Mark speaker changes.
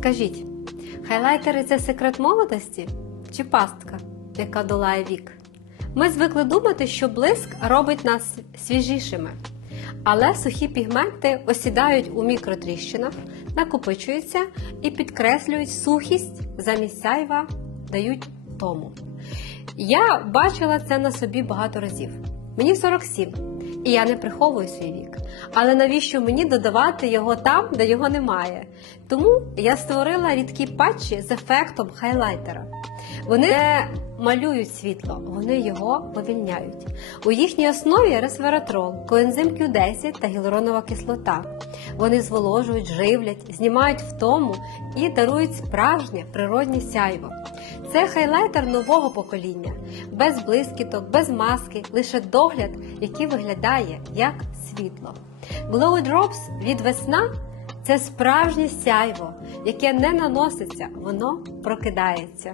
Speaker 1: Скажіть, хайлайтери це секрет молодості чи пастка, яка долає вік? Ми звикли думати, що блиск робить нас свіжішими. Але сухі пігменти осідають у мікротріщинах, накопичуються і підкреслюють сухість замість сяйва дають тому. Я бачила це на собі багато разів. Мені 47, і я не приховую свій вік. Але навіщо мені додавати його там, де його немає? Тому я створила рідкі патчі з ефектом хайлайтера. Вони не малюють світло, вони його повільняють. У їхній основі ресвератрол, коензим Q10 та гіалуронова кислота. Вони зволожують, живлять, знімають втому і дарують справжнє природнє сяйво. Це хайлайтер нового покоління, без блискіток, без маски, лише догляд, який виглядає як світло. Glow Drops від весна це справжнє сяйво, яке не наноситься, воно прокидається.